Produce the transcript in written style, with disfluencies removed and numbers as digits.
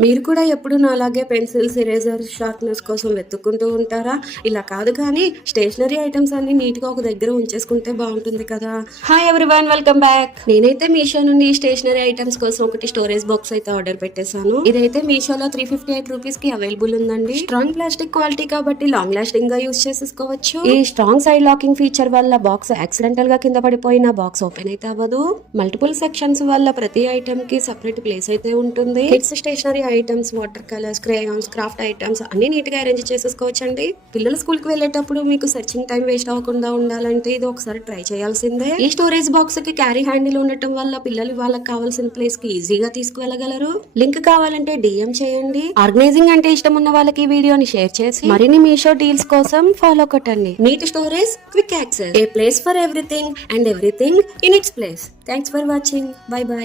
మీరు కూడా ఎప్పుడు నాలాగే పెన్సిల్స్, ఎరేజర్, షార్ప్నర్స్ కోసం వెతుక్కుంటూ ఉంటారా? ఇలా కాదు కానీ స్టేషనరీ ఐటమ్స్ అన్ని నీట్గా ఒక దగ్గర ఉంచేసుకుంటే బాగుంటుంది కదా. Hi everyone, welcome back. నేనైతే మీషో నుండి స్టేషనరీ ఐటమ్స్ కోసం ఒకటి స్టోరేజ్ బాక్స్ అయితే ఆర్డర్ పెట్టేశాను. ఇదైతే మీషోలో 358 రూపీస్ కి అవైలబుల్ ఉందండి. స్ట్రాంగ్ ప్లాస్టిక్ క్వాలిటీ కాబట్టి లాంగ్ లాస్టింగ్ గా యూస్ చేసేసుకోవచ్చు. ఈ స్ట్రాంగ్ సైడ్ లాకింగ్ ఫీచర్ వల్ల బాక్స్ యాక్సిడెంటల్ గా కింద పడిపోయిన బాక్స్ ఓపెన్ అయితే అవ్వదు. మల్టిపుల్ సెక్షన్స్ వల్ల ప్రతి ఐటమ్ కి సెపరేట్ ప్లేస్ అయితే ఉంటుంది. Kids stationery items, water colours, crayons, craft items అన్ని నీట్ గా అరేంజ్ చేసేసుకోవచ్చండి. పిల్లలు స్కూల్ కి వెళ్ళేటప్పుడు మీకు సెర్చింగ్ టైం వేస్ట్ అవ్వకుండా ఉండాలంటే ఇది ఒకసారి ట్రై చేయాల్సిందే. ఈ స్టోరేజ్ బాక్స్ కి క్యారీ హ్యాండిల్ ఉండటం వల్ల పిల్లలు వాళ్ళకి కావాల్సిన ప్లేస్ కి ఈజీగా తీసుకువెళ్ళగలరు. లింక్ కావాలంటే డిఎం చేయండి. ఆర్గనైజింగ్ అంటే ఇష్టం ఉన్న వాళ్ళకి వీడియోని షేర్ చేసి మరిన్ని మీషో డీల్స్ కోసం ఫాలో కొట్టండి. Neat storage, quick access, a place for everything and everything in its place. Thanks for watching. Bye by.